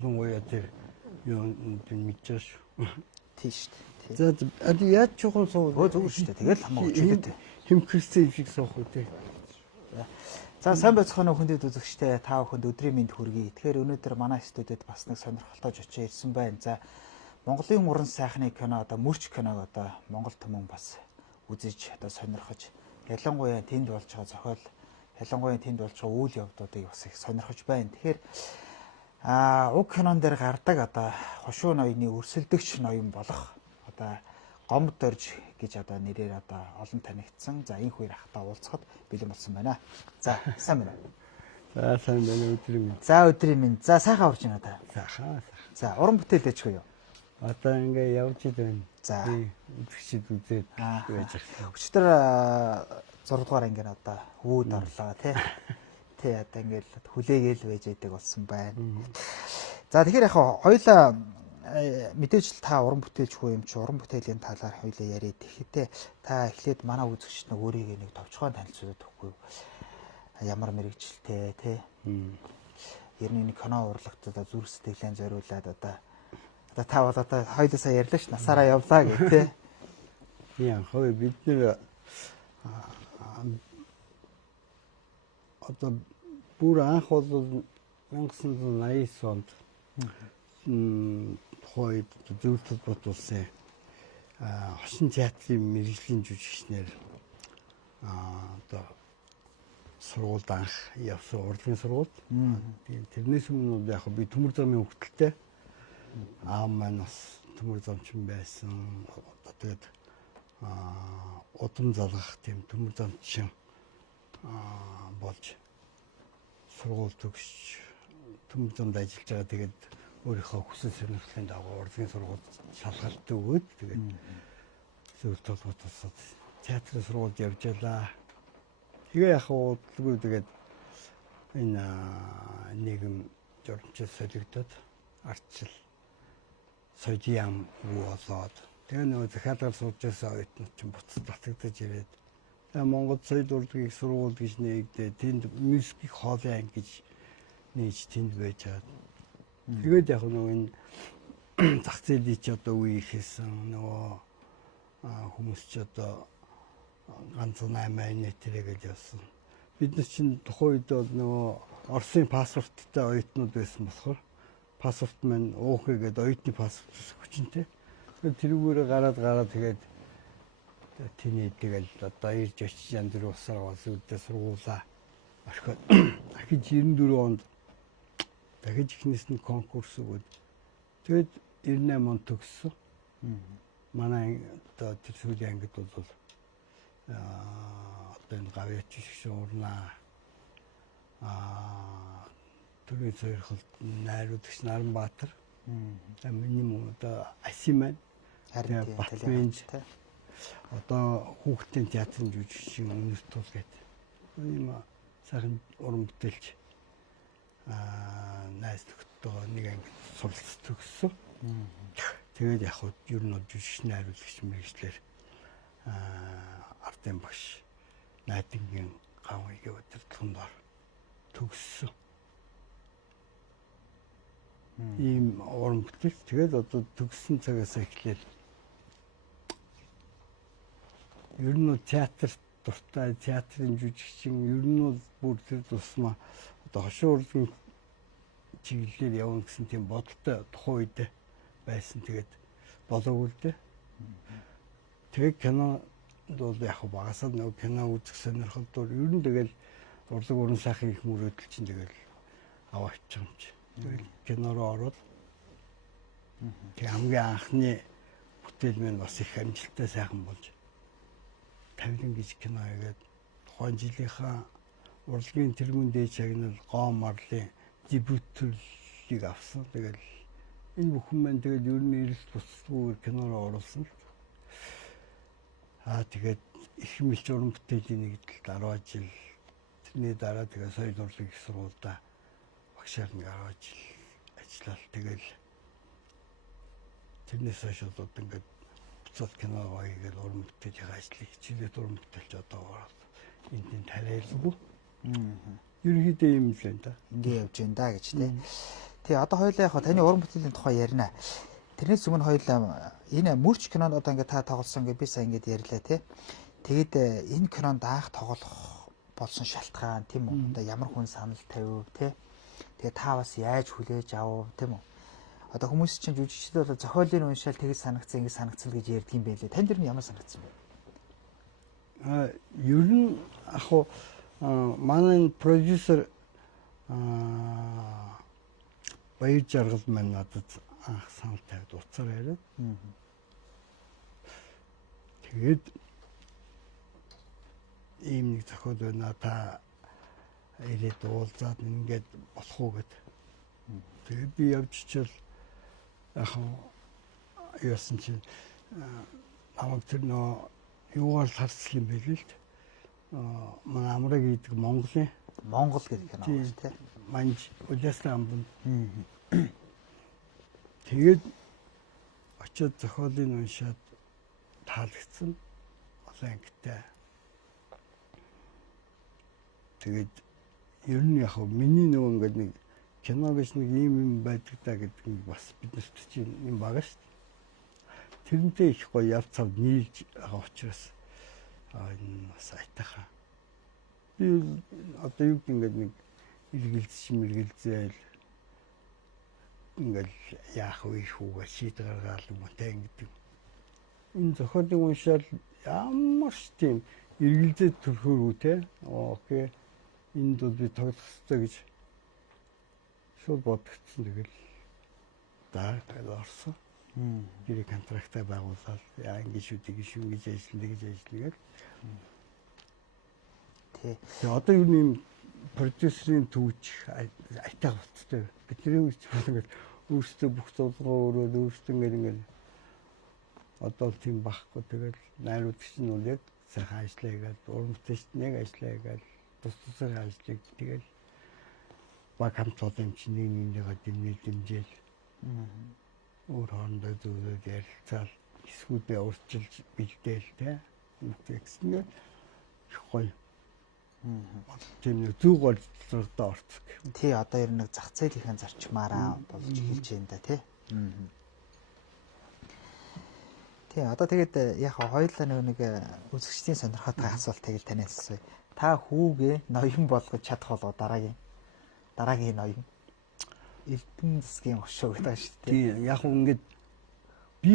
Дунгуяа тэр юу мэдчихэж шүү. Тийш үү. За яаж чухал суу. Зүгээр шүү дээ. Тэгэл хамаагүй чөлөөтэй. Хэмхэрсэн их суух үү те. За сайн байцгаана уу хүндэт үзэгчтэй та бүхэнд өдрийн мэнд хүргэе. Тэгэхээр өнөөдөр манай студиуд бас нэг сонирхолтой жишээ ирсэн байна. За Монголын уран сайхны кино одоо мөрч киног одоо Монгол түмэн бас үзэж одоо сонирхож ялангуяа тэнд болж байгаа зохиол ялангуяа тэнд болж байгаа үйл явдлуудыг бас их сонирхож байна. Тэгэхээр уг кинон дээр гардаг одоо хошуу ноёны өрсөлдөгч ноён болох одоо Гомд дорж гэж одоо нэрээр одоо олон танигдсан. За энэ хоёр ахтай уулзахад бэлэн болсон байна. За сайн байна. За сайн байна өдрийн минь. За өдрийн минь. За сайхан урж байна та. Сайхан. За уран бүтээл дэжгүй юу? Одоо ингээ явж байна. За үзэгчд үзээд байж байгаа. Өчтөр 6 дугаар ангийн одоо хүүд орлоо тий. Тий одоо ингээл хүлээгээл байж байдаг болсон байна. За тэгэхээр яг хоёлаа мэдээж та уран бүтээлчгүй юм чи уран бүтээлийн талаар хоёлаа яриад тэгэхдээ та эхлээд манай үзэгчд нэг өөрийгөө нэг товчхон танилцуулаад өгөхгүй ямар мэрэгчлээ тий. Ер нь кино урлагтад зүрх сэтгэлээ зориулаад одоо та бол одоо хоёулаа сая ярьлаа ш насаараа явлаа гэх тий. Яа хөөе бид нэр одоо бүр анх бол 1989 онд хойд зөвлөлт бодулсан хошин театрын мэрэгжлийн жүжигчнэр одоо сургуульд анх явсан урлагийн сургууль. Тэрнээс өмнө яг би төмөр замын хөвгөлтэй аав маань бас төмөр замчин байсан. Тэгээд удам залгах тийм төмөр замчин болж сургууль төгсч төмөр замд ажиллаж байгаа. Тэгээд өөрийнхөө хүсэл сонирхлын дагуу урлагийн сургуульд шалгалт өгөөд тэгээд зөвлөлт толгойд театрын сургуульд явж ялаа. Тэгээ яг удалгүй тэгээд энэ нийгэм журамчид солигдоод ардчил соёлын болоод тэгээ нөгөө захиалгаар сууж байсан оюутнууд чинь буцаж татагдаж ирээд Монгол соёл урлагийн сургууль гэж нээгдээ тэнд мюзикийн хоолын анги гэж нээж тэнд байж байгаа. Тэгээд яг нөгөө энэ зах зээлийн ч одоо үе ихсэн нөгөө хүмүүс ч одоо ганцхан 8 нэтэрэг гэж явсан. Бид нар чинь тухайн үед бол нөгөө Оросын паспорттай оюутнууд байсан болохоор паспорт маань уух гэдэг оюутны паспорт хүчинтэй. Тэрүүгээрээ гараад тэгээд тэний тэгэл одоо ирж очиж янз бүр усаар улсуудаа сургуулаа орхиод дахиж 94 онд дахиж ихнээс нь конкурс өгөөд тэгээд 98 онд төгссөн. Манай одоо тэр сүүлийн ангид бол одоо энэ гавьяач шиг урнаа төрийн сойрхолд найруулагч Наранбаатар миний мөн одоо Асиман харин Батминж одоо хүүхдийн театрын жүжигчин Үнэс тул гэдэг ийм сайхан уран бүтээлч найз нөхдөдөө нэг анги суралц төгссөн. Тэгээд яг хөө ер нь жүжигчний хариуцлагч мэрэгчлэр ардын багш Найдингийн гавьяагийн удирдлагын төгссөн. Ийм уран бүтээл. Тэгээд одоо төгссөн цагаас эхлээд ер нь театр дуртай театрын жүжигчин ер нь бүр тэр тусмаа одоо хошуу урлагийн чиглэлээр явна гэсэн тийм бодолтой тухайн үед байсан. Тэгээд болоогүй л дээ. Тэгээд кино бол яг багасаа нэг кино үзэх сонирхолтой ер нь тэгэл урлаг уран сайхны их мөрөөдөл чинь тэгэл аваач юм чи. Тэгэл кино руу ороод тэг хамгийн анхны бүтээл минь бас их амжилттай сайхан болж 50 гэж кино хийгээд тухайн жилийнхаа урлагийн тэргүүн дээд шагнал Гоо Марлын дебютийг авсан. Тэгэл энэ бүхэн маань тэгэл ер нь эрэлт буцалгүй кино руу оруулсан. Тэгээд их хэмэлж уран бүтээлийн нэгдэлд 10 жил тэрний дараа тэгээ соёл урлагийн сургуультай багшаар нэг 10 жил ажиллаад тэгэл тэрнээс хойш одоо ингээд буцаад кино хийгээд уран бүтээлийн ажлыг хичээлээд уран бүтээлч одоо ороод энд тариалгүй. Ерөнхийдөө юм л байна да. Ингээ явж байна да гэж тий. Тий, одоо хоёлаа яг таны уран бүтээлийн тухай ярина. Тэрнээс өмнө хоёлаа энэ мөрч кинонд одоо ингээд та тоглосон ингээд би сайн ингээд ярьлаа тий. Тэгэд энэ кинонд анх тоглох болсон шалтгаан тийм үү? Одоо ямар хүн санал тавив тий. Тэгээ та бас яаж хүлээж авав тийм үү? Одоо хүмүүс чинь жүжигчдээ бол зохиолын уншаал тэгж санагцсан ингэ санагцсан гэж ярьдаг юм байлээ. Танд дэр нь ямар санагдсан бэ? Ер нь яг хуу манай продюсер Баяр Жаргал маань надад анх санал тавьд уцаар яриад. Тэгээд ийм нэг зохиол байна та ирээд уулзаад ингээд болох уу гэд. Тэгээд би явж чил яг яасан чи намайг тэр нөө юугаар харцлаа юм бэ л дээ. Манай амраг гэдэг Монгол гэдэг кино шүү дээ. Манж улаасны амбан. Тэгээд очиод зохиолын уншаад таалагдсан. Одоо ангитай. Тэгээд ер нь яг миний нөгөө ингээд нэг кино гэж нэг юм байдаг да гэдэг нь бас биднэрт чинь юм байгаа шүү дээ. Тэрнтэй их гоё яв цав нийлж байгаа учраас энэ бас айтайхан. Би одоо юу гэдэг нэг эргэлзээл ингээл яах вэ шүүгээ шийд гаргаал юм те ингэдэг. Энэ зохиолын уншаал ямар ч тийм эргэлзээ төрхөөгүй те. Окей. Энд бол би тоглох хэрэгтэй гэж шууд бодгдсон. Тэгэл орсон. Гэрээ контрактаа байгуулаад яа ингэ шүү гэж ажиллана. Тий. Тэгээ одоо юу нэм продюсерийн төвч айтаа болцтой. Бидний үеч өөрсдөө бүх зургаа өөрөөсдөө ингээд одоо тийм байхгүй. Тэгээд найрууд чинь бол яг сайхан ажиллаа хийгээд уран бүтээлч нэг ажиллаа хийгээд тусдасаар ажиллаж тэгээд баг хамтууд юм чинь нэгнийгээ дэмжээл өөр хоорондоо зүйлүүд ярилцаал эсвүүдээ урьдчилж бэлдээл те гэсэн их гоё. Тийм нэг зүг болцлогдоо орцох. Тий, одоо ер нь нэг зах зээлийн зарчмаараа болж эхэлж байна да тий. Тий, одоо тэгээд яг хоёулаа нэг үзэгчдийн сонирхолтой асуулт тэгэл танаас асууя. Та хүүгээ ноён болгож чадах болоо дараагийн ноён Эрдэнэ засгийн хошоо гэдэг шүү дээ. Тий, яг ингээд би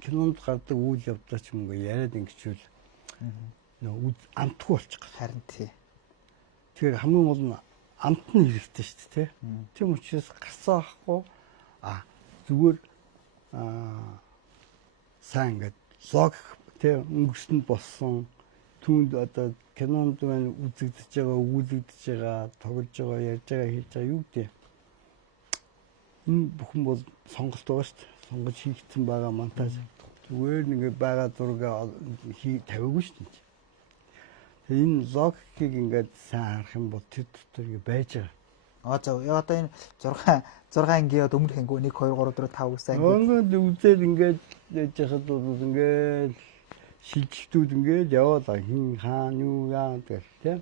кинонд гардаг үйл явдлаа ч юм уу яриад ингэчүүл нөө амтгүй болчих. Харин тий. Тэгэхээр хамгийн гол нь амт нь хэрэгтэй шүү дээ. Тийм учраас гарцаа авахгүй зүгээр сайн ингээд лог тий өнгөрсөнд болсон түүнд одоо кинонд байна үзэгдэж байгаа, өгүүлэгдэж байгаа, тоглож байгаа, ярьж байгаа, хийж байгаа юу гэдэг. Энэ бүхэн бол сонголт байгаа шүү дээ. Сонгож хийгдсэн байгаа монтаж. Зүгээр нэг байгаа зураг тавиагүй шүү дээ. Энэ логикийг ингээд сайн харах юм бол тэр дотор ингэ байж байгаа. За одоо энэ 6 ангийн өмнөх анги 1 2 3 4 5 гэсэн анги. Ингээд үзээд ингээд яж хахад бол ингээд шилжилтүүд ингээд яваалаа хин хаана юу яа гэх тийм.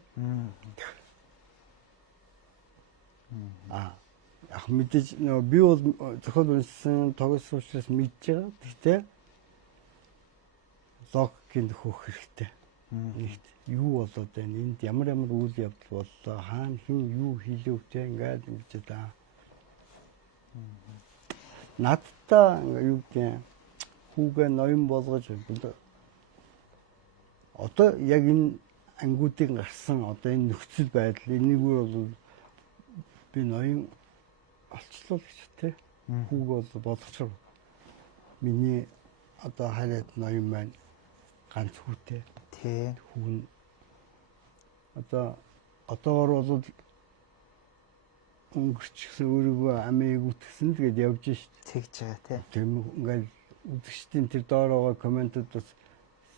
Яг мэдээж би бол зохиол уншсан тоглосон учраас мэдж байгаа. Тэгтээ логикийн хөөх хэрэгтэй. Нэгт юу болоод байна? Энд ямар үйл явдал боллоо? Хаана хин юу хийлээ те ингээд ингэж даа. Надтай юу гэх хүүгээ ноён болгож одоо яг энэ ангиудыг гарсан одоо энэ нөхцөл байдал энийг бол би ноён олчлоо гэж те хүүг бол болгочихор миний одоо хараад ноён маань ганц хүүтэй тий хүүн одоогор бол өнгөрчихсөн өөрийгөө амийг үтгсэн тэгээд явж шít тэгж байгаа тий. Тийм ингээл үзэгчдийн тэр доороо комментууд бас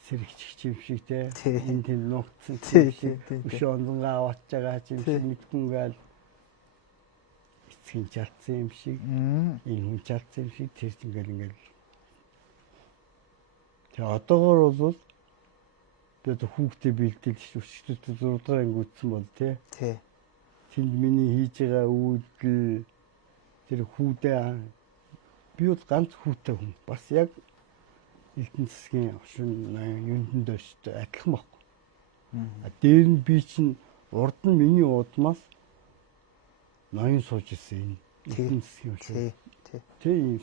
сэрэгч юм шиг те энэ тийм ногцсон тийм өшөндөнгөө аваад байгаа юм шиг мэдгүнгээл эцгийн чалцсан юм шиг энэ хүн чалцсан юм шиг тэр ингээл тэгээ одоогор бол тэгээд хүүхдээ бэлдэлж өчтөд 6 дахь анги үтсэн бол тий тэнд миний хийж байгаа үйлдэл тэр хүүдээ би бол ганц хүүтэй хүн. Бас яг Эрдэнэ засгийн оршин юунд дэвштэй адилхан байхгүй. Дээр нь би чинь урд нь миний удмаас ноён сууж ирсэн энэ Эрдэнэ засгийн оршин. Тэ ийм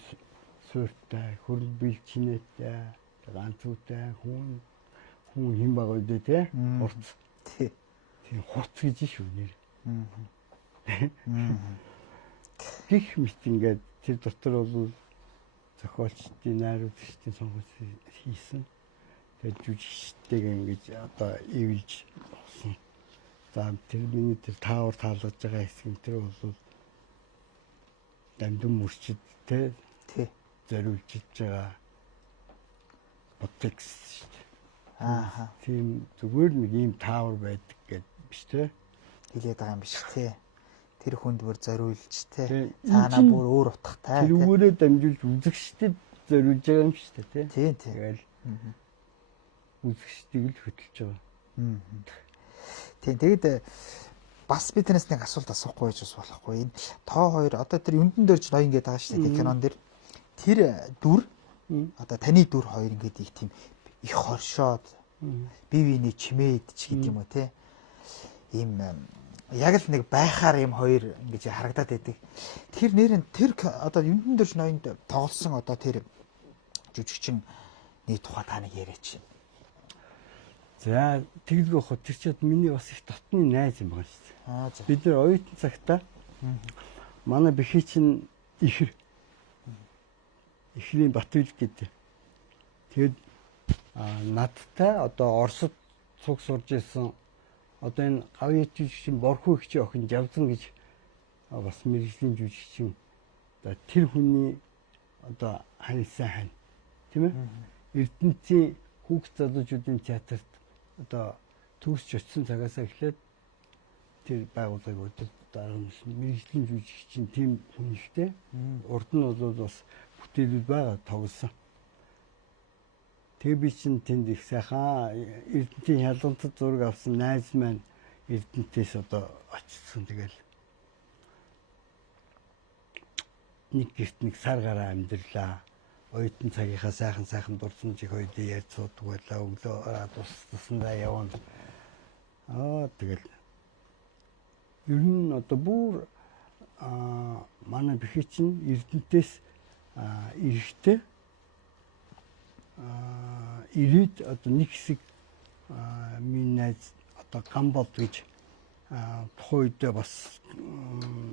суурьтай, хөрөн бэлчинээтэй, ганц хүүтэй хүн хин байгаа үү те? Хурц. Тийм хурц гэж шүү нэр. Гэх мэт ингээд тэр дотор бол зохиолчдын найруулагчдын сонгуульд хийсэн. Тэгээд жүжигчтэйгээ ингэж одоо эвэлж болсон. За тэр миний тэр таавар таалгаж байгаа хэсэг нь тэр бол дамдын мөрчид те зориулж байгаа подтекст шүү дээ. Тийм зүгээр нэг ийм таавар байдаг гэдэг биш те. Хэлээд байгаа юм биш те. Тэр хүнд бүр зориулж те. Цаанаа бүр өөр утгатай. Тэр үүрээ дамжуулж үзэгчдэд зориулж байгаа юм шүү дээ те. Тийм. Тэгэл үзэгчдийг л хөтлөж байгаа. Тийм. Тэгэд бас би танаас нэг асуулт асуухгүй байж бас болохгүй. Энэ тоо хоёр одоо тэр юндэн дээрж ноён гэдэг байгаа шүү дээ кинон дэр. Тэр дүр одоо таны дүр хоёр ингээд их тийм их хоршоод бие биений чимээд ч гэдэг юм уу те. Ийм яг л нэг байхаар ийм хоёр ингэж харагдаад байдаг. Тэр нэр нь тэр одоо юндэн дээрж ноёнд тоглосон одоо тэр жүжигчин тухай та нэг яриач. За тэгэлгүй хоо тэр чад миний бас их дотны найз юм байна шүү дээ. Бид нэр оюутан цагтаа манай бэхий чинь ихрийн Батүйл гэдэг. Тэгэд надтай одоо Оросд цуг сурж исэн одоо энэ гавьяа жүжигчин Борхуу их охин Жавзан гэж бас мэргэжлийн жүжигчин. Тэр хүний одоо ханилсан хань тийм ээ. Эрдэнэтийн хүүхд залуучуудын театрт одоо төгсч очсон цагаас эхлээд тэр байгууллагыг өдөр дараа нь мэргэжлийн жүжигчин тийм хүн ихтэй. Урд нь бол бас бүтээлүүд байгаа тоглосон. Тэгээ би чинь тэнд их сайхан Эрдэнэтийн хялгантад зураг авсан найз маань Эрдэнэтээс одоо очсон. Тэгэл нэг гэрт нэг сар гараа амьдралаа. Оюутан цагийнхаа сайхан дурсамжийг хоёулаа ярьж суудаг байлаа. Өглөө туснаа явна. Тэгэл ер нь одоо бүр манай бэхий чинь Эрдэнэтээс ирэхдээ ирээд одоо нэг хэсэг миний найз одоо Гамбол гэж тухайн үедээ бас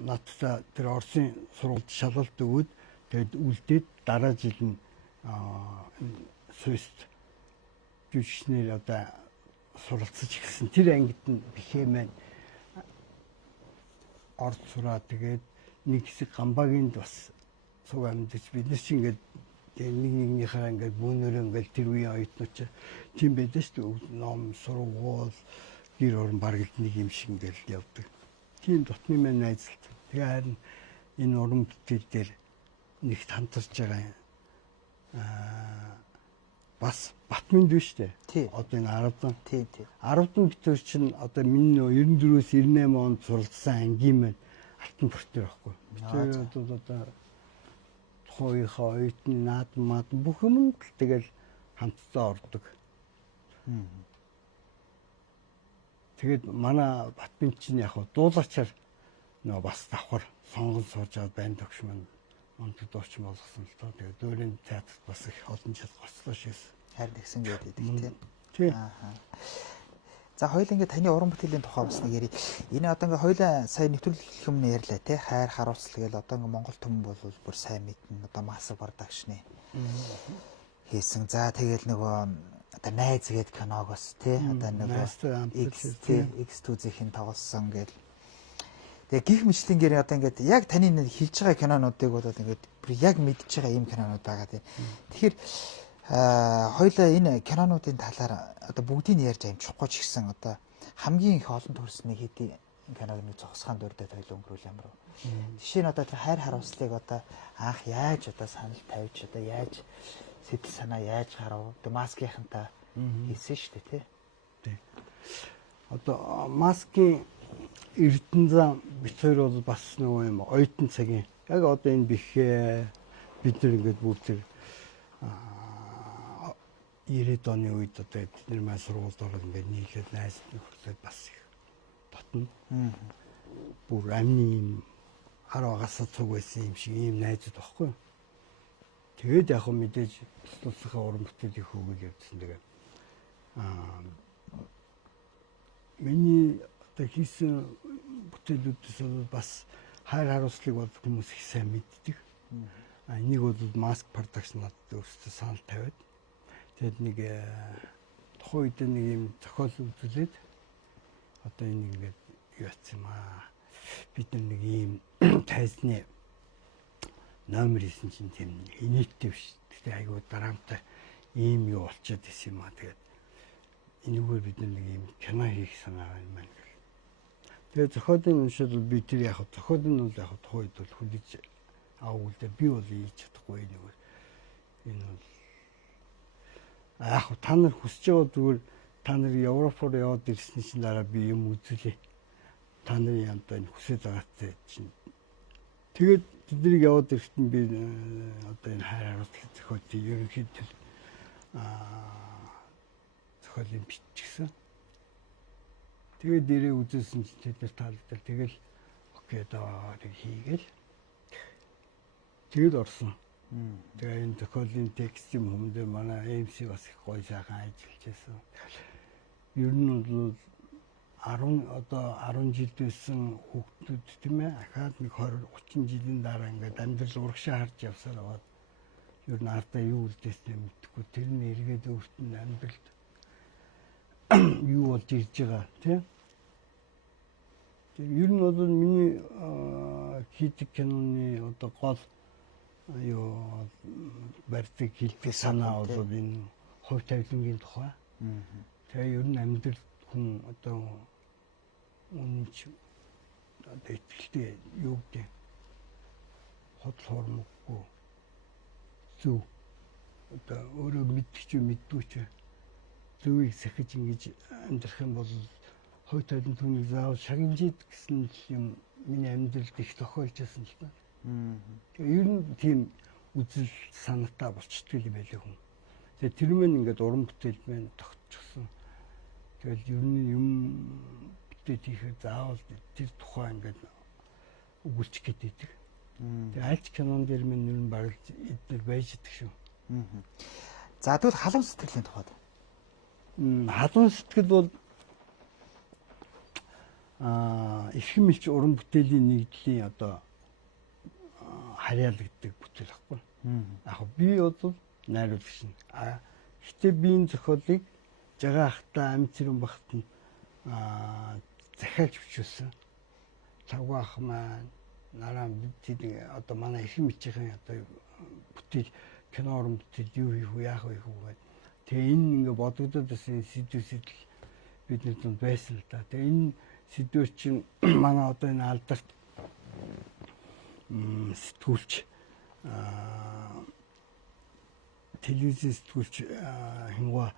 надтай тэр Оросын сургуульд шалгалт өгөөд тэгээд үлдээд дараа жил нь Свист жүжигчнэр одоо суралцж ирсэн. Тэр ангид нь бэхээ маань орд сураа тэгээд нэг хэсэг Гамбагинд бас цуг амьдч бид нар чинь ингээд нэгнийхээ ингээд бүүнөрөө ингээд тэр үеийн оюутнууд тийм байдаг шүү дээ. Ном сургуул гэр орон бараг нэг юм шиг ингээд явдаг. Тийм дотны маань найзлт. Тэгээ харин энэ уран бүтээл дээр нэгт хамтарч байгаа бас Батминд биш үү? Одоо энэ 10-дан. Тийм. 10-дан битүүр чинь одоо миний 94-өөс 98 онд суралцсан ангийн маань алтан бүртээр байхгүй. Битүүр одоо тухайхаа оюутны наадмад бүх юм тэгэл хамтдаа ордог. Тэгээд манай Батминд чинь яг дуулаачаар нөө бас давхар сонгон сууж аваад байн тогш маань онцгой дуучин болгосон л доо. Тэгээд дөөрийн театрт бас их олон жил гоцлоо шээс. Харин тэгсэн гэдэг тийм. За хоёул ингээд таны уран бүтээлийн тухай бас нэг ярий. Энэ одоо ингээд хоёулаа сая нэвтрүүлэх юм ярьлаа тий. Хайр харуулцал гэл одоо ингээд Монгол түмэн бол бүр сайн мэднэ. Одоо Massive Production хийсэн. За тэгээд нөгөө одоо найз гээд киног бас тий. Одоо нөгөө X2-ийн тоглосон гэл. Тэгээ гих мэтлэнгээр одоо ингээд яг таны хэлж байгаа кинонуудыг бол ингээд яг мэдчихэж байгаа юм кинонууд байгаа тийм. Тэгэхээр хоёлаа энэ кинонуудын талаар одоо бүгдийг нь ярьж амжихгүй ч гэсэн одоо хамгийн их олон төрсний хэдий киног нэг зогсохын дурдад хоёлаа өнгөрүүл ямар вэ? Жишээ нь одоо тэр хайр харуулслыг одоо анх яаж одоо санал тавьж одоо яаж сэтэл санаа яаж гарав? Одоо маскийнхантай хийсэн шүү дээ тий. Одоо маскийн Эрдэнэ зам бит хоёр бол бас нөгөө юм оюутан цагийн яг одоо энэ бихээ бид нар ингээд бүр тэр 90-ад оны үед одоо бид нар маань сургуульд ороод ингээд нийлээд найз нөхдөд бас их дотно. Бүр амны юм 10 агасаа цуг байсан юм шиг ийм найзууд баггүй. Тэгээд яг хөө мэдээж тусгай уран бүтээл их өгөл явдсан. Тэгээд миний одоо хийсэн бүтээлүүдээс бас хайр харуулслыг бол хүмүүс их сайн мэддэг. Энийг бол маск продакшн надад өөрсдөө санал тавиад тэгээд нэг тухайн үед нэг юм зохиол үзүүлээд одоо энэ ингээд юу яц юм бид нэг ийм тайзны номер хийсэн чинь тийм инээдтэй биш. Тэгтээ айгүй дараамтай ийм юу болчиход исэн юм тэгээд энэгээр бид нэг ийм кино хийх санаа байна мэн гэл. Тэгээд зохиолын уншаад би тэр яг зохиол нь бол яг тухайд бол хүлээж авах л би бол хийж чадахгүй нэгээр энэ бол яг та нар хүсэж байгаа зүгээр та нар Европоор яваад ирсэн чинь дараа би юм үзүүлээ. Та нарын одоо энэ хүсэж байгаатай чинь тэгээд тэднийг яваад ирэхэд би одоо энэ хайр харуулах зохиолын ерөнхийдөө зохиолын биччихсэн. Тэгээд дээрээ үзүүлсэн чинь тэд таалагдал тэгэл окей даа нэг хийгээл тэгэд орсон. Тэгээ энэ зохиолын текст юм хүмүүс дээр манай MC бас их гоё сайхан ажиллаж байсан. Ер нь бол 10 жил байсан хүүхдүүд тийм ээ ахаад нэг 20-30 жилийн дараа ингээд амьдрал урагшаа харж явсаар аваад ер нь ардаа юу үлдээснээ мэдхгүй тэр нь эргээд өөрт нь амьдралд юу болж ирж байгаа тийм. Ер нь бол миний хийдэг киноны одоо гол юу барьдаг хэлдэг санаа бол энэ хувь тавилангийн тухай. Тэгээ ер нь амьдрал хүн одоо үнэнч одоо итгэлтэй юу гэдэг хот хормоггүй зөв одоо өөрөө мэдчих ч мэддгүй ч зөвийг сахиж ингэж амьдрах юм бол хувь тавилан түүнийг заавал шагнажид гэсэн юм миний амьдралд их тохиолж байсан л байна. Тэгээ ер нь тийм үзэл санаатай болчтгүй юм байлээ хүн. Тэгээ тэр мэн ингээд уран бүтээл мэн тогтчихсон. Тэгэл ер нь юм бүтээд хийхэд заавал тэр тухай ингээд өгүүлчих гээд байдаг. Тэгээ альч кинон дээр мэн ер нь баг эдгээр байж идэг шүү. За тэгвэл халуун сэтгэлийн тухайд. Халуун сэтгэл бол эрхэм элч уран бүтээлийн нэгдлийн одоо харьяалагддаг бүтээл ахгүй. Яг би бол найруулагч нь. Гэтэ би энэ зохиолыг жагаа ахта амт зэрэн багт нь захиалж бичүүлсэн. Цагаа ах маань нараа бид одоо манай эрхэм элчийн одоо бүтээл кино уран бүтээл юу хийх вэ яах вэ гэдэг. Тэгээ энэ ингээ бодогдоод байсан сэдв бидний дунд байсан л да. Тэгээ энэ сэдвэр чинь манай одоо энэ алдарт сэтгүүлч телевиз сэтгүүлч хингаа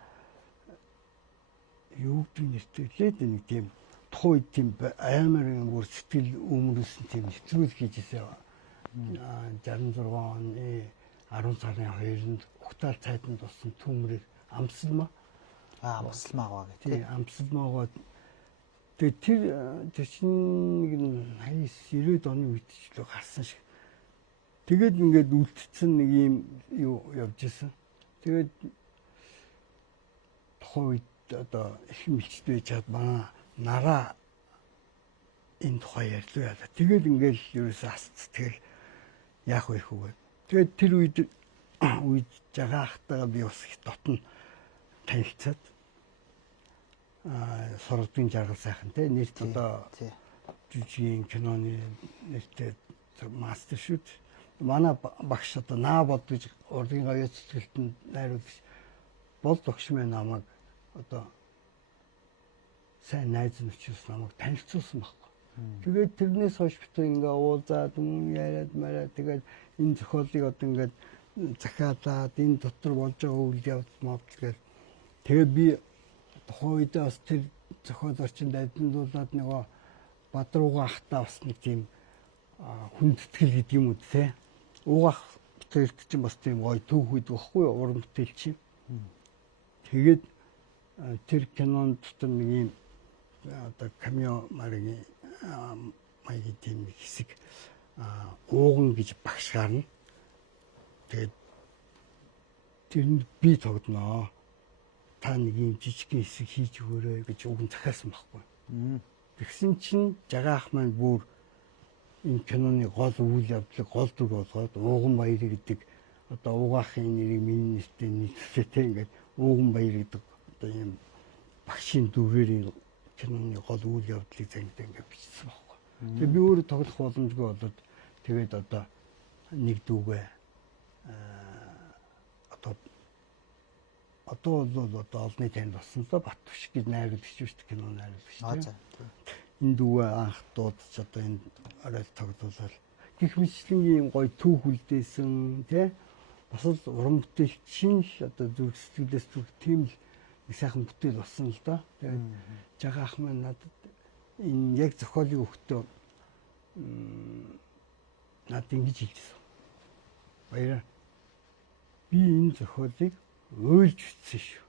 юу гэдэг нэртэй лээд нэг тийм тухайн үед тийм амар бүр сэтгэл өмөрсөн тийм нэвтрүүлэг хийжсэн. 66 оны 10 сарын 2-нд Угтаал цайданд болсон түүмрийг амсалмаа. Амсалмаагаа гэх тийм амсалмаагаа. Тэгээ тэр чинь нэг 90-ад оны үед ч л гарсан шиг. Тэгээд ингээд үлдсэн нэг юм юу явж исэн. Тэгээд тухайн үед одоо их мэлчтэй чад манай нараа энэ тухай ярьлаа яа. Тэгээд ингээд ерөөсөө асц тэгэл яах вэ хүү. Тэгээд тэр үед жагаахтайгаа би бас их дотно танилцаад сургуулийн жаргал сайхан те нэрт одоо жүжигийн киноны нэртэй мастер шут манай багш одоо наа бод гэж урлагийн говьяа цэцгэлтэнд найруулагч бол тогш мэн намайг одоо сайн найз нь учраас намайг танилцуулсан байхгүй. Тэгээд тэрнээс хойш бид ингээ уулзаад яриад мараа тэгээд энэ зохиолыг одоо ингээд захиалаад энэ дотор болж байгаа үйл явдал мовдол тэгээд би тухайн үед бас тэр зохиол орчинд адилуулаад нөгөө Бадрууга ахтаа бас нэг тийм хүндэтгэл гэдэг юм уу те. Уугах бүтээлт чинь бас тийм гоё түүхүүд багхгүй уран бүтээл чинь. Тэгээд тэр кинонд дотор нэг юм одоо камео маргийн маягийн тийм хэсэг ууган гэж багш гарна. Тэгээд тэрэнд би тогтноо. Та нэг юм жижиг хэсэг хийж өгөөрэй гэж уг нь захиалсан байхгүй. Тэгсэн чинь жагаах маань бүр энэ киноны гол үйл явдлыг гол дүр болгоод ууган баяр гэдэг одоо уугаахын нэрийг миний нэртэй нийтлэлтэй ингээд ууган баяр гэдэг одоо ийм багшийн дүрээр киноны гол үйл явдлыг зангид ингээд бичсэн байхгүй. Тэгээ би өөрөө тоглох боломжгүй болоод тэгээд одоо нэг дүүгээ одоо бол олны танд болсон л Батбүш гэж найруулагч шүү дээ кино найруулагч. Энэ дүүгээ анх дуудаж одоо энэ орой тоглуулаад гих мэтлэнгийн гоё түүх үлдээсэн тий бас л уран бүтээлчин л одоо зүрх сэтгэлээс зүрх тийм л их сайхан бүтээл болсон л доо. Тэгээд жагаах маань надад энэ яг зохиолын өгтөө надад ингэж хэлжсэн. Баяраа би энэ зохиолыг ойлж бичсэн шүү.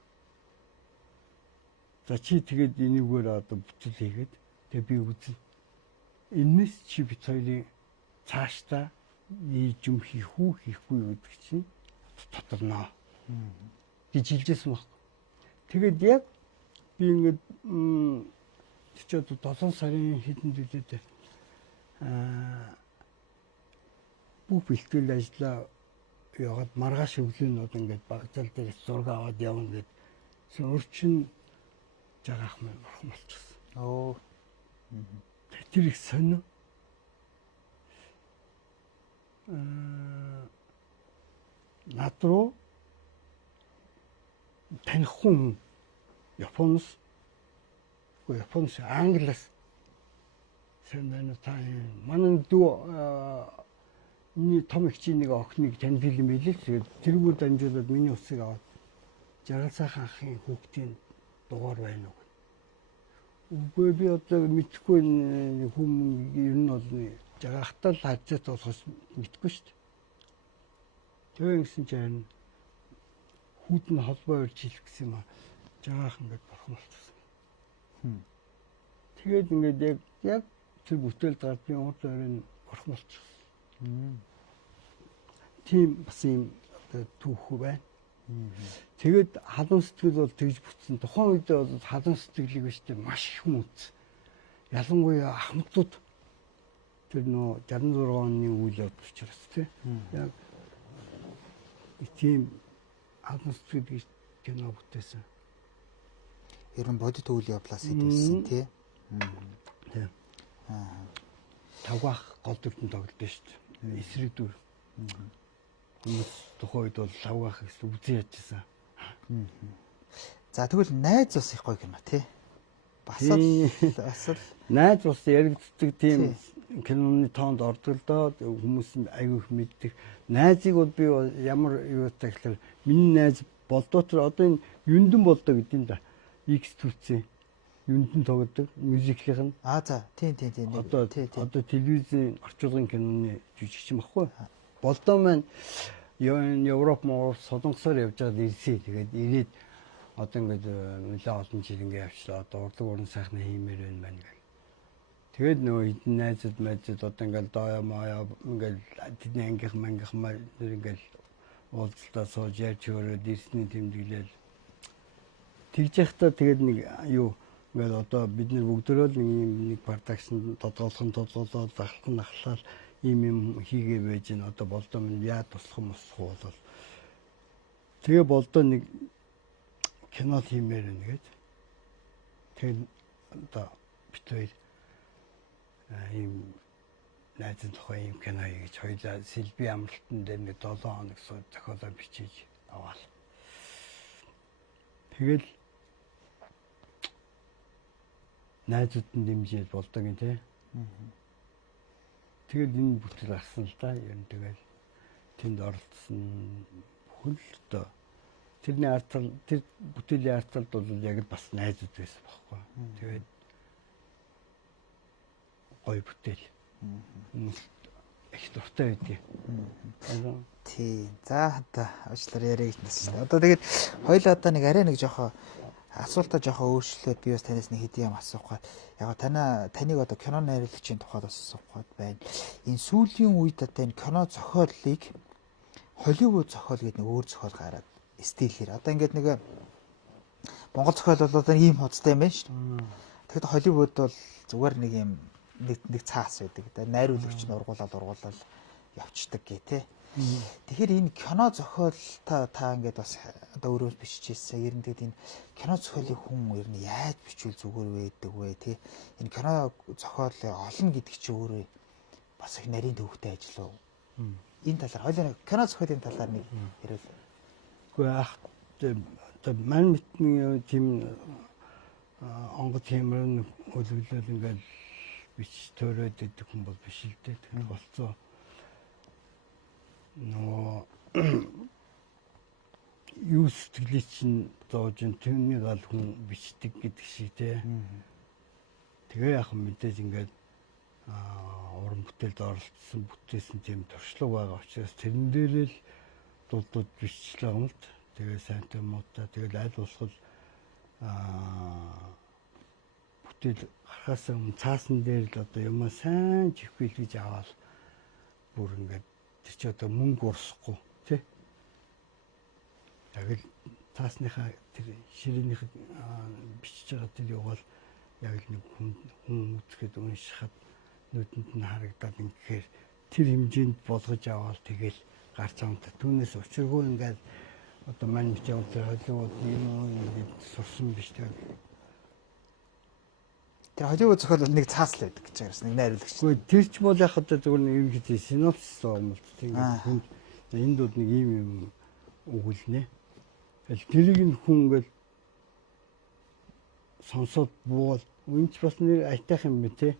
За чи тэгээд энийгээр одоо бүтэл хийгээд тэгээ би үзэн. Энэс чи бит хоёрын цаашдаа ийж юм хийх үү хийхгүй гэдэг чинь тодорноо гэж хэлжсэн баг. Тэгээд яг би ингээд чи одоо 7 сарын хэдэн зүйлээд бүх бэлтгэл ажиллаа яваад маргааш өглөөнүүд ингээд багцал дээр зураг аваад явна гэд өрчин жагаах маань бурхан болчихсон. Тэр их сонио. Над руу таних хүн Японоос Англиас сэмэн тань манай дүү миний том ихчийн нэг охиныг танд билэн билээ. Тэгээд тэрүүгээр дамжуулаад миний усыг аваад жаргал сайхан ахын хүүхдийн дугаар байна уу. Үгүй би одоо мэдхгүй хүм ер нь бол жагаахтаа л хажууд болохоос мэдгүй шүү дээ. Тэгээ ингэсэн чинь хүүд нь холбоо өрж хэлэх гэсэн юм аа. Жагаах ингээд бурхан болчихсон. Тэгээд ингээд яг тэр бүтээл гардын урд ойрын бурхан болчихсон. Тийм бас юм түүх байна. Тэгээд халуун сэтгэл бол тэгж бүтсэн. Тухайн үед бол халуун сэтгэлийг өштэй маш их хүн үтсэн. Ялангуяа ахмадууд тэр нөө 66 оны үйл явдал учраас тийм. Яг тийм халуун сэтгэл гэж кино бүтээсэн. Ер нь бодит үйл явдлаас идэвсэн тий. Тийм. Тавгах гол дүртэн тоглолтсон шүү дээ. Эсрэг дүр. Хүмүүс тухайн үед бол лавгах гэсэн үзэн ядчихсан. За тэгвэл найз ус их гоё кино тий. Бас л найз ус яригддаг тийм киноны тоонд ордог л доо. Хүмүүс аягүй их мэддэг. Найзыг бол би ямар юутай гэхээр миний найз болдоотор одоо энэ юндэн болдоо гэдэг юм да. X төрцөө юндэн тоглодог мюзиклийнх нь. За тийм. Одоо телевизийн орчуулгын киноны жүжигчин баггүй. Болдоо маань Европ солонгосоор явж байгаад ирсэн. Тэгээд ирээд одоо ингээд нэлээд олон жил ингээд явчлаа. Одоо урдаг уран сайхны хиймээр байна гэх. Тэгээд нөгөө хэдэн найзууд одоо ингээд доо маяа ингээд тэдний ангийнхан ингээд уулзалтаа сууж ярьж өрөөд ирсний тэмдэглээл. Тэгж яхтаа тэгээд нэг юу ингээд одоо бид нар бүгдөө л нэг продакшн тодголох толгоолоод ахлах ийм хийгээ байж гэн одоо болдоо минь яа туслах бол тэгээ болдоо нэг кино хиймээр нэгэд тэгээд одоо бит хоёр ийм найзын тухай ийм кино хийж хоёулаа Сэлби амралтан дээр нэг 7 хоног зохиолоо бичиж аваал. Тэгэл найзууд нь дэмжиж болдог юм тий. Тэгээд энэ бүтэл гарсан л да. Ер нь тэгэл тэнд оролцсон бүхэл одоо тэрний артал тэр бүтээлийн арталд бол яг л бас найзууд байсан байхгүй. Тэгээд гоё бүтээл. Хүмүүс их дуртай байдгийг. Тий. За одоо уучлаар яриаг хэлсэн шүү дээ. Одоо тэгээд хоёул одоо нэг арай нэг жоохон асуултаа жоохон өөрчлөлөө би бас танаас нэг хэдийн юм асуух гээд яг таныг одоо кино найруулагчийн тухайд бас асуух гээд байна. Энэ сүүлийн үед одоо энэ кино зохиолыг Холливуд зохиол гэдэг нэг өөр зохиол гараад стилээр. Одоо ингээд нэг Монгол зохиол бол одоо ийм хоцтой юм байна шүү дээ. Тэгэхэд Холливуд бол зүгээр нэг юм нэг цаас байдаг. Найруулагч нь ургуулаад явцдаг гээ тэ. Тэгэхээр энэ кино зохиол та ингээд бас одоо өөрөө биччихсэн. Ер нь тэгээд энэ кино зохиолыг хүн ер нь яаж бичвэл зүгээр байдаг вэ тий. Энэ кино зохиолыг олно гэдэг чинь өөрөө бас их нарийн төвхтэй ажил уу. Энэ талаар хоёулаа кино зохиолын талаар нэг ярил. Гэхдээ маань мэдний тийм онгод хэмрэн үлгэлэл ингээд бич төрөөд идэх хүн бол биш л дээ. Тэгэхээр болцоо нөө юу сэтгэлийг чинь зоож түүний гал хүн бичдэг гэдэг шиг те. Тэгээ яг мэдээж ингээд уран бүтээлд оролцсон бүтээсэн тийм туршлага байгаа учраас тэрэн дээр л дулдууд биччихлээ юм л. Тэгээ сайнтай муутай тэгэл аль болох бүтээл гарахаас өмнө цаасан дээр л одоо юмаа сайн чихвэл гэж аваад бүр ингээд тэр чи одоо мөнгө урсахгүй тий. Яг л цаасныхаа тэр ширээнийх бичиж байгаа тэр явал яг л нэг хүн үзэхэд уншихад нүдэнд нь харагдаад ингээд тэр хэмжээнд болгож аваад тэгэл гарч байгаа. Түүнээс учиргүй ингээд одоо маань бичээ тэр Холливуд юм ингээд сурсан биш тэг. Тэр Холливуд зохиол бол нэг цаас л байдаг гэж байгаас нэг найруулагч. Гэхдээ тэр ч бол яг одоо зөвхөн ерөнхийдөө синопсис байгаа юм л тийм ингээд энд бол нэг юм өгүүлнэ. Тэрийг нь хүн ингээд сонсоод буул энэ ч бас нэг айтайх юм бэ те.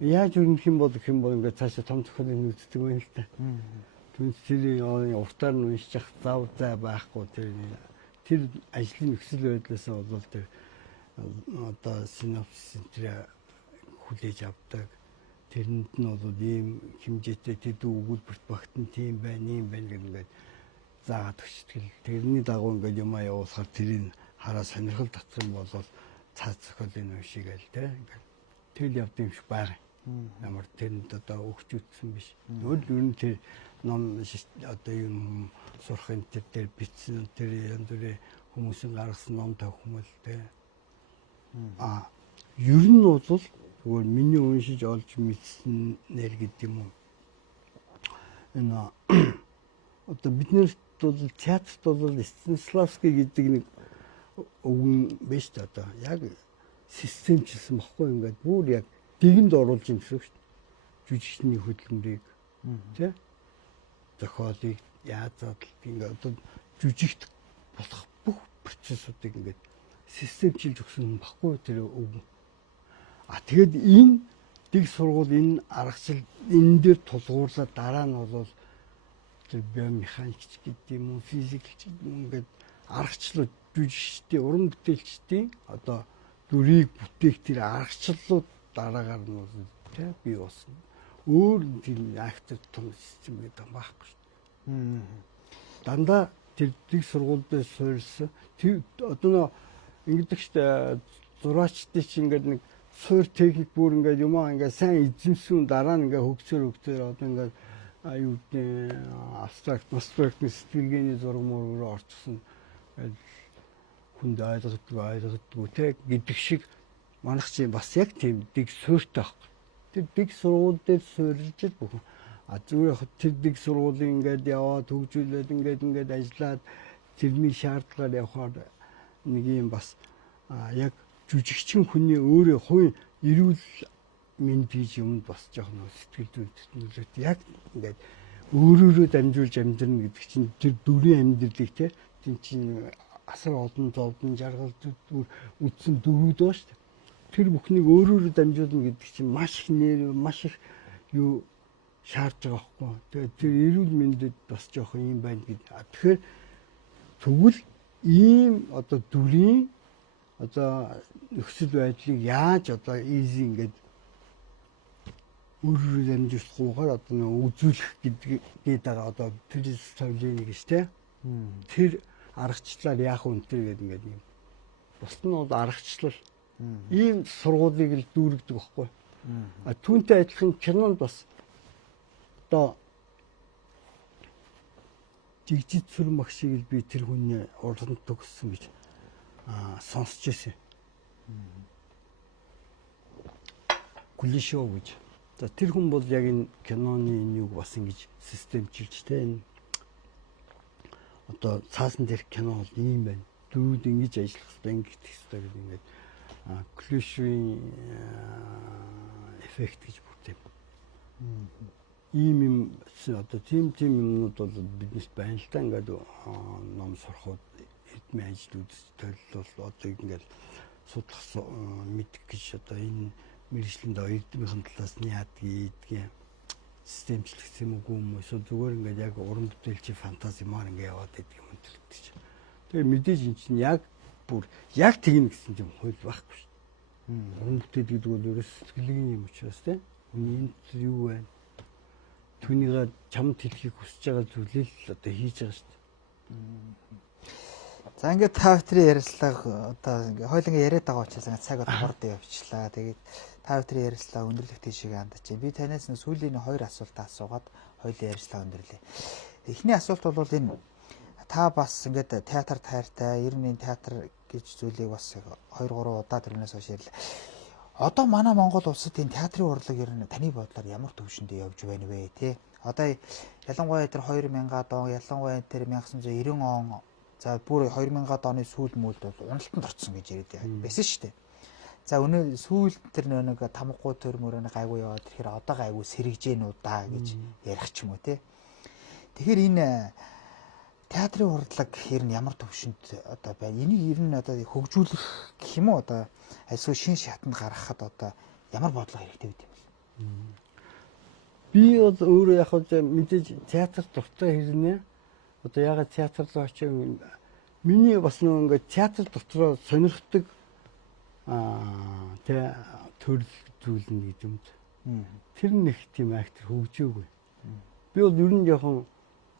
Яаж өрнөх юм бол ингээд цаашаа том зохиолыг үздэг байх л та. Түнс тэр уртаар нь уншиж зав зай байхгүй тэр ажлын нөхцөл байдлаас бол тэр одоо синопсис тэр хүлээж авдаг. Тэрэнд нь бол ийм хэмжээтэй тэд өгүүлбэрт багтан тийм байна, ийм байна гэдэг ингээд заагаад өгчдөг. Тэрний дагуу ингээд юмаа явуулахаар тэрийг хараа сонирхол татсан бол цаад зохиолын уншиг айл те ингээд тэгэл явд юм шиг байгаа. Ямар тэнд одоо өгч үтсэн биш. Өөр нь тэр ном одоо юм сурахын тэр бичсэн тэр янз бүрийн хүмүүсийн гаргасан ном тавих хүмүүс те. Ер нь бол зүгээр миний уншиж олж мэдсэн нэр гэдэг юм уу. Энэ одоо биднэрт бол театрт бол Станиславский гэдэг нэг өвгөн биш та одоо яг системчилсэн баггүй ингээд бүр яг дэгэнд оруулж юм шүү дээ. Жүжигчний хөдөлмөрийг тий зохиолыг яаж задлыг ингээд одоо жүжигт болох бүх процессуудыг ингээд системчилж өгсөн баггүй тэр өвгөн. Тэгээд энэ дэг сургууль энэ аргачлал энэ дээр тулгуурлаад дараа нь бол тэр биомеханикч гэдэг юм уу физикч ингээд аргачлал жүжигчдийн уран бүтээлчдийн одоо дүрийг бүтээх тэр аргачлалууд дараагаар нь тий бий болсон. Өөр тийм актив том систем гэдэг юм байхгүй шүү дээ. Дандаа тэр дэг сургуульд суурьсан тэр одоо ингэдэг штэ зураачдын чинь ингээд нэг суур техник бүр ингээд юмаа ингээд сайн эзэмсүүн дараа нь ингээд хөгцөөр одоо ингээд аюу гэдэг абстракт сэтгэлгээний зураг мөрөөр орчихсон хүнд ойлгодгүй те гэдэг шиг манайх чинь бас яг тийм дэг суурьтай баг. Тэр дэг сургууль дээр суурилж л бүх зүгээр тэр дэг сургуулийн ингээд яваад хөгжүүлээд ингээд ажиллаад тэрний шаардлагаар явхаар нэг юм бас яг жүжигчин хүний өөрөө хувийн эрүүл мэнд гэж юм бас жоохон сэтгэл зүйн яг ингээд өөрөөрөө дамжуулж амьдрна гэдэг чинь тэр дүрийн амьдралыг те тийм чинь асар олон зовдон жаргал үтсэн дөрүүд ба шүү дээ. Тэр бүхнийг өөрөөрөө дамжуулна гэдэг чинь маш их нэр маш их юу шаардж байгаа байхгүй. Тэгээд тэр эрүүл мэндэд бас жоохон юм байна гэдэг. Тэгэхээр тэгвэл ийм одоо дүрийн одоо нөхцөл байдлыг яаж одоо easy ингээд өөрөөр амжуулахгүйгээр одоо нэг үзүүлэх гэдэг байгаа одоо диджитал гэж те. Тэр аргачлалаар яах вэ гэдэг ингээд юм. Бусд нь бол аргачлал. Ийм сургуулийг л дүүргдэг байхгүй. А түүнтэй адилхан кинонд бас одоо жигжид сүрэн багшийг л би тэр хүний уранд төгссөн гэж сонсч ирсэн. Кулишов гэж. За тэр хүн бол яг энэ киноны энэ юг бас ингэж системчилж те энэ одоо цаасан дээрх кино бол ийм байна. Дөрүүд ингэж ажиллах хэрэгтэй, ингэж хийх хэрэгтэй гэдэг ингээд Кулишовын эффект гэж бүрдэв. Ийм юм одоо тийм юмнууд бол биднес байна л да ингээд ном сурахад эдмийн ажил үзэж төлөвлөл одоо ингээд судлах мэдэх гэж одоо энэ мэргэжлэнд эрдмийн талаас нь яадгийг системчлэх юм уу эсвэл зүгээр ингээд яг уран бүтээлчийн фантази маар ингээд яваад байдаг юм төлөвлөж. Тэгээ мэдээж эн чинь яг бүр яг тэгнэ гэсэн юм хөл байхгүй шүү дээ. Уран бүтээл гэдэг бол ерөөс сэтгэлийн юм учраас тийм. Энд юу вэ? Түүнийг чамд хэлхийг хүсэж байгаа зүйлээ л одоо хийж байгаа шүү дээ. За ингээд та бүхний ярилцлага одоо ингээд хойл ингээд яриад байгаа учраас ингээд цаг хурд явчихлаа. Тэгээд та бүхний ярилцлага өндөрлөх тийшээ хандаж байна. Би танаас нэг сүүлийн 2 асуултаа асуугаад хоёулын ярилцлага өндөрлөе. Эхний асуулт бол энэ та бас ингээд театрт хайртай, ер нь театр гэж зүйлийг бас 2 3 удаа тэрнээс хойш ярьлаа. Одоо манай Монгол улсад энэ театрын урлаг ер нь таны бодлоор ямар төвшөнд явж байна вэ те? Одоо ялангуяа тэр 2000-ад он, ялангуяа тэр 1990 он, за бүр 2000-ад оны сүүл мөлд бол уналтанд орсон гэж яриад байсан шүү дээ. За өнөө сүүл тэр нэг тамггүй төр мөрөний гайгүй яваад тэгэхээр одоо гайгүй сэрэгжээнүү да гэж ярих ч юм уу те. Тэгэхээр энэ театрын урлаг ер нь ямар төвшөнд одоо байна? Энийг ер нь одоо хөгжүүлэх гэх юм уу одоо эсвэл шин шатанд гаргахад одоо ямар бодлого хэрэгтэй байд юм бэ? Би бол өөрөө яг мэдээж театр дуртай хэрнээ. Одоо ягаад театр руу очив? Миний бас нэг ингээд театр дотроо сонирхдаг тэ төрөл зүйл нэг юмд. Тэр нэг тийм актер хөгжөөгүй. Би бол ер нь жоохон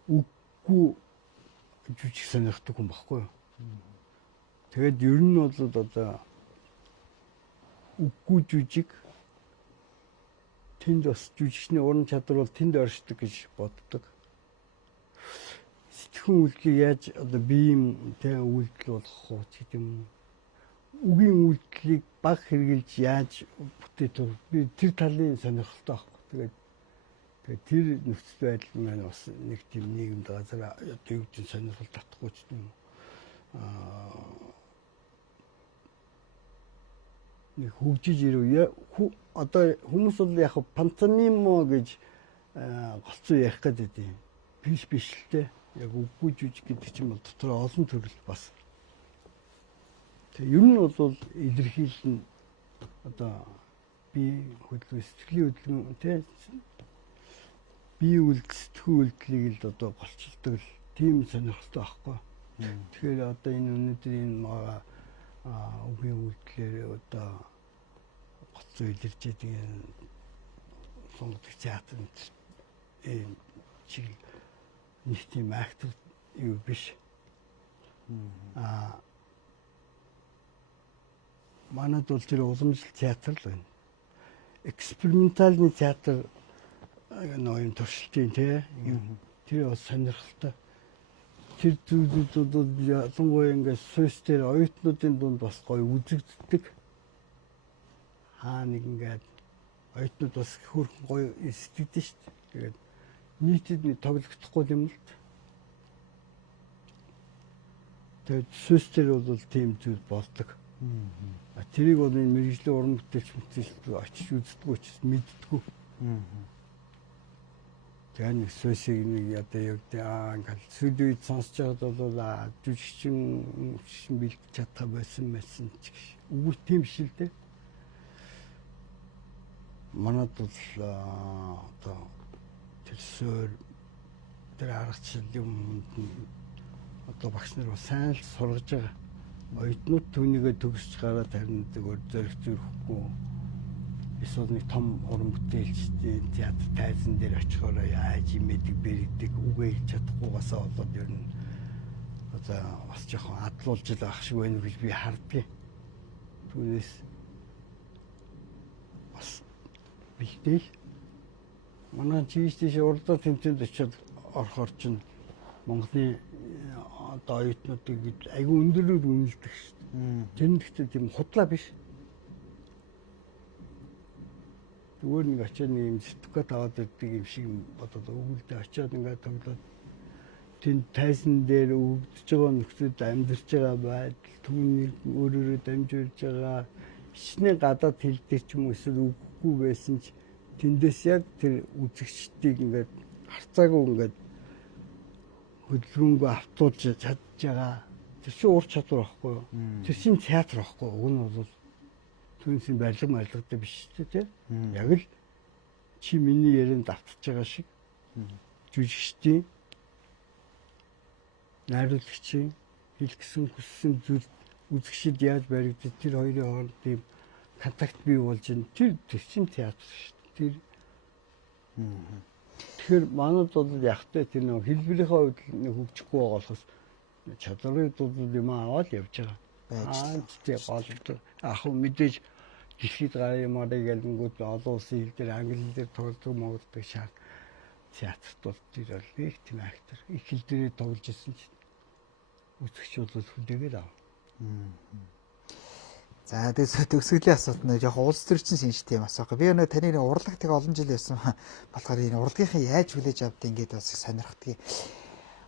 үггүй жүжиг сонирхдаг хүн баггүй юу. Тэгээд ер нь бол одоо үггүй жүжиг тэнд бас жүжигчний уран чадвар бол тэнд оршдог гэж боддог. Сэтгэхүйн үйлдэлийг яаж одоо бие юм тэ үйлдэл болгох уу гэдэг юм. Үгийн үйлдэлийг баг хэрглэж яаж бүтээх би тэр талын сонирхолтой байхгүй. Тэгээд тэр нөхцөл байдал маань бас нэг тийм нийгэмд газар одоо юу гэж сонирхол татахгүй ч юм. Нэг хөгжиж ирв. Одоо хүмүүс бол яг пантомимо гэж голцоо ярих гэдэг юм. Биш л те. Яг үгүй жүжиг гэдэг чинь бол дотор олон төрөл бас. Тэг ер нь бол илэрхийлэн одоо би хөдөлгөөн сэтгэлийн хөдөлгөөн те бие үйлдэл сэтгүүл үйлдэлийг л одоо голчилдог л тийм сонирхолтой байхгүй. Тэгэхээр одоо энэ өнөөдөр энэ мага үгийн үйлдэлээр одоо гоцоо илэрж байгаа сонгодог театрт энэ чиг нэг тийм актер юу биш. Манайд бол тэр уламжлалт театр л байна. Экспериментальны театр ноён туршилтын тий тэр бас сонирхолтой. Тэр зүйлүүд бол ялангуяа ингээд сүйс дээр оюутнуудын дунд бас гоё үзэгддэг. Нэг ингээд оюутнууд бас хөрхөн гоё сэтгэдэж шүү дээ. Тэгээд нийтэд нэг тоглогдохгүй юм л. Тэгээд сүйс дээр бол тийм зүйл болдог. Тэрийг бол энэ мэргэжлийн уран бүтээлч очиж үздэг учраас мэддэггүй. Тэгээд нэг сүйсийг нэг одоо яг ингээд сүүлийн үед сонсож байгаад бол жүжигчин бэлдэж чадах байсан ч гэж. Үгүй тийм биш л дээ. Манайд бол одоо тэр суур тэр аргачлал юм одоо багш нар бас сайн л сургаж байгаа. Оюутнууд түүнийгээ төгсөж гараад харин зөвхөн зөрөхгүй эсвэл нэг том уран бүтээлчдийн театр тайзан дээр очихоор яаж имэдэг бэрэгдэг үгээ хэлж чадахгүйгаасаа болоод ер нь одоо бас жоохон адлуулж л ах шиг байна гэж би харддаг. Түүнээс бас бэлдээл манай чийж уралдаа тэмцээнд очиод орохоор чинь Монголын одоо оюутнуудыг айгүй өндөрөөр үнэлдэг шүү дээ. Тэр нь гэхдээ тийм худлаа биш. Зүгээр нэг очиод нэг юм сертификат аваад ирдэг юм шиг бодоод өгүүлдэ очиод ингээд тоглоод тэнд тайзан дээр өгдөж байгаа нөхцөлд амьдарч байгаа байдал түүнийг өөрөөрөө дамжуулж байгаа хичнээн гадаад хэл дээр ч юм уу эсвэл үгүй байсан ч тэндээс яг тэр үзэгчдийг ингээд харцаагүй ингээд хөдөлгөөнгөө автуулж чадж байгаа. Тэр чинь ур чадвар байхгүй юу? Тэр чинь театр байхгүй юу? Уг нь бол түүнээс барилга биш тийм. Яг л чи миний ярианд автаж байгаа шиг жүжигчдийн найруулагчийн хэлэх гэсэн хүссэн зүйл үзэгчд яаж баригдаж тэр хоёрын хооронд тийм контакт бий болж байна. Тэр чинь театр шүү дээ. Тэгэхээр манайд бол ягтай тэр нэг хэлбэрийнхээ хувьд нэг хөгжихгүй байгаа болохоос чадрын тул юм аваад явж байгаа. Тийм болдог. Ах мэдээж дэлхийд гарын юмарыг ялангуут олон улсын хэл дээр англи хэл дээр тоглодог могддаг шаад театрт бол тэр бол их тийм актер. Их хэл дээрээ тоглож ирсэн чинь үзэгч бол хүлээгээд ав. За тэгээд төгсгөлийн асуулт нь яг улс төрчин шинжтэй юм асуух. Би өнөө таны урлагтыг олон жил байсан болохоор энэ урлагийнхаа яаж хүлээж авдгийг ингээд бас сонирхдгийг.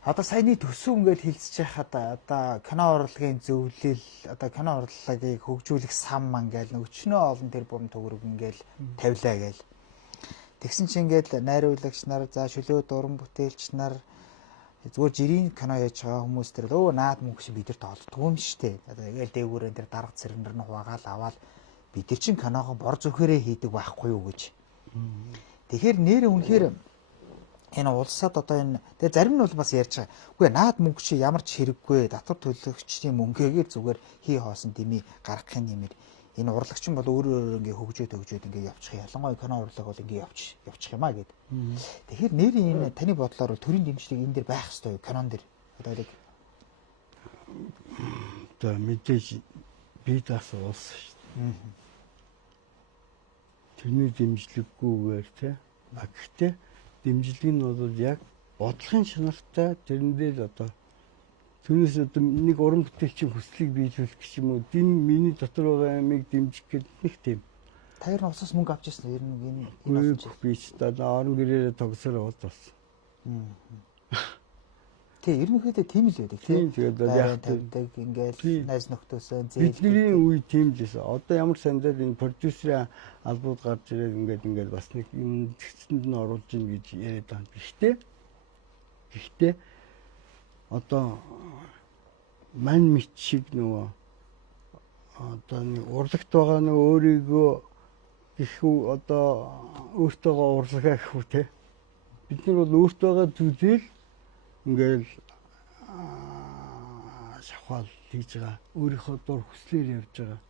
Одоо саяны төсөв ингээд хилцэж байхад одоо кино урлагийн зөвлөл одоо кино урлагийг хөгжүүлэх сан ман гээл өчнөө олон тэрбум төгрөг ингээд тавилаа гээл. Тэгсэн чинь ингээд найруулагч нар за шөлөө дуран бүтээлч нар зүгээр жирийн кино яаж байгаа хүмүүс тэр өө наад мөнгө шиг бидэрт олддгүй юм штэ. Одоо ингээл дээгүүрэн тэр дарга цэрнэр нь хуваагаал аваад бид нар чин киногоо бор зүхээрээ хийдэг байхгүй юу гэж. Тэгэхээр нэр үнэхээр энэ улсад одоо энэ тэгээ зарим нь бол бас ярьж байгаа. Үгүй наад мөнгө чи ямар ч хэрэггүй татвар төлөгчдийн мөнгөгээр зүгээр хий хоосон дэмий гаргахын нэмэр энэ урлагчин бол өөрөө ингээ хөгжөөд ингээ явчих. Ялангуяа кино урлаг бол ингээ явчих юм а гэд. Тэгэхээр нэрийн энэ таны бодлоор төрийн дэмжлэг энэ дэр байх ёстой юу кинон дэр? Одоо мэдээж би даас улс шүү дээ. Тэрний дэмжлэггүйгээр тий. Гэхдээ дэмжлэг нь бол яг бодлогын чанартай тэрэн дээр одоо түүнээс одоо нэг уран бүтээлчийн хүслийг биелүүлэх гэх юм уу дин миний дотор байгаа ямиг дэмжих гэдэг нэг тийм. Та ер нь усаас мөнгө авч ирсэн ер нь энэ би ч одоо орон гэрээрээ тогсоор яваад болсон. Тий, ерөнхийдөө тийм л байдаг тийм. Тэгээд яг тавьдаг ингээл найз нөхдөөсөө зээл. Бидний үе тийм л байсан. Одоо ямар сандаад энэ продюсерийн албууд гарч ирээд ингээд бас нэг юм зэгцэнд нь оруулж ийн гэж яриад байгаа. Гэхдээ одоо мань мэд шиг нөгөө одоо нэг урлагт байгаа нөгөө өөрийгөө гэхүү одоо өөртөөгөө урлагаа гэхүү те бид нар бол өөртөөгөө зүйлэл ингээл шавхал хийж байгаа өөрийнхөө дур хүслээр явж байгаа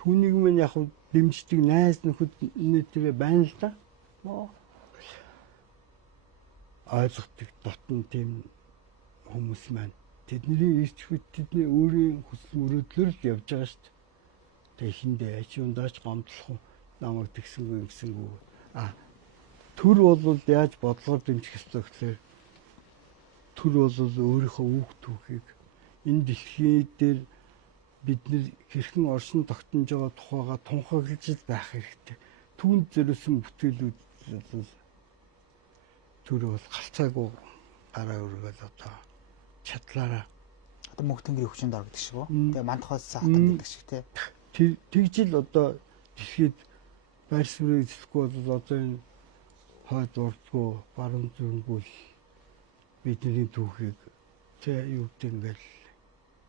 түүнийг мань яг дэмждэг найз нөхөд нэтгээ байна л да ойлгодог дотн тийм хүмүүс маань тэдний ирч хүч тэдний өөрийн хүсэл мөрөөдлөөр л явж байгаа шүү дээ. Тэгээ хиндээ ач юундаач гомдлох намайг тэгсэнгүй. Төр бол яаж бодлогоор дэмжих ёстой гэхээр төр бол өөрийнхөө үг түүхийг энэ дэлхий дээр бид нэр хэрхэн оршин тогтнож байгаа тухайга тунхаглаж байх хэрэгтэй. Түүнд зориулсан бүтээлүүд бол төр бол галцаагүй гараа өргөөл одоо чадлаараа одоо мөнх тэнгэрийн хүчинд ор гэдэг шиг үү. Тэгээ мандахаас саатан гэдэг шиг тий. Тэгжил одоо дэлхийд байр суурийг эзлэхгүй бол одоо энэ хойд урдгүй баруун зүүнгүүл бидний түүхийг тэ юу гэдэг ингээл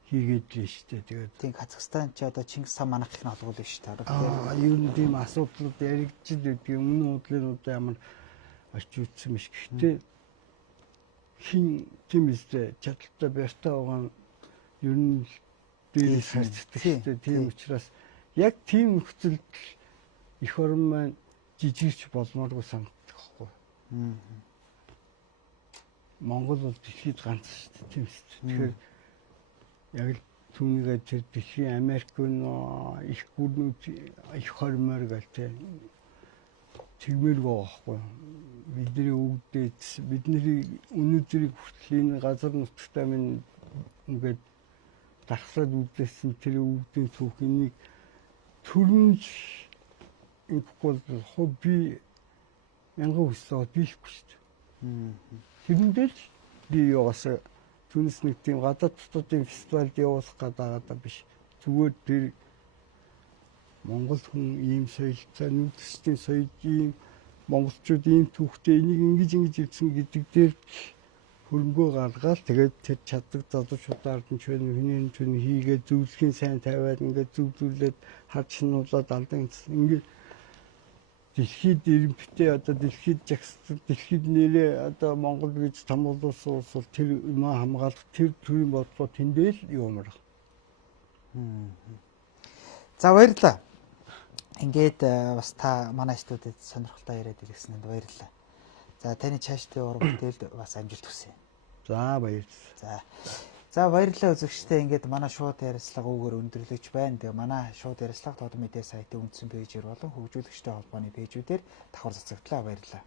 хийгээд л штэ. Тэгээд тийм Казахстан ч одоо Чингис хаан манах их нь олгол биш та. Юу нэг тийм асуудлууд яригдчихл гэдэг өмнө худлын одоо ямар очиудсан биш. Гэхдээ хин тийм үстэй чадaltaй байртай байгаа нь ер нь дээрээс харцдаг шүү дээ. Тийм учраас яг тийм нөхцөлд их орон маань жижигч болмооргүй санагддаг байхгүй. Монгол бол дэлхийд ганц шүү дээ тийм шүү дээ. Тэгэхээр яг л түүнийгээ тэр дэлхийн Америкийн их гүрнүүд их хормоор гал тийм тэгмээргүй байхгүй. Бидний өвдөд бидний өнөөдрийг хүртэл энэ газар нутгтаа минь ингээд дагсаад үлдээсэн тэр өвдгийн түүх энийг төрнж ихгүй бол би янган хүссэн бихгүй шүү дээ. Тэрэндээ л би яваас түүнээс нэг тийм гадаад дотоодын фестивальд явуулах гэдэг биш. Зүгээр тэр Монгол хүн ийм соёлтой нүүдсийн соёл ийм монголчууд ийм түүхтэй энийг ингэж ирсэн гэдэг дээр хөрөнгөө гаргаад тэгээд тэр чаддаг залуучуудаар нь ч хинэн ч хийгээд зөвлөхийн сайн тавиад ингээд зөвлүүлээд харж шинуулаад алдан ингээд дэлхийд ирэмптэй одоо дэлхийд жагсдаг дэлхийд нэрээ одоо Монгол гэж томруулсан улс бол тэр юм хамгаалах тэр төрлийн бодлого тэндээ л юмар. За баярлалаа. Ингээд бас та манай студид сонирхолтой яриад ирсэнд баярлалаа. За таны цаашдын уран бүтээлд бас амжилт хүсье. За баярлалаа. За баярлалаа үзэгчдээ. Ингээд манай шууд ярилцлага үүгээр өндөрлөж байна. Тэгээ манай шууд ярилцлага тод мэдээ сайтын үндсэн пэйжээр болон хөгжүүлэгчтэй холбооны пэйжүүдээр давхар цацагдлаа. Баярлалаа.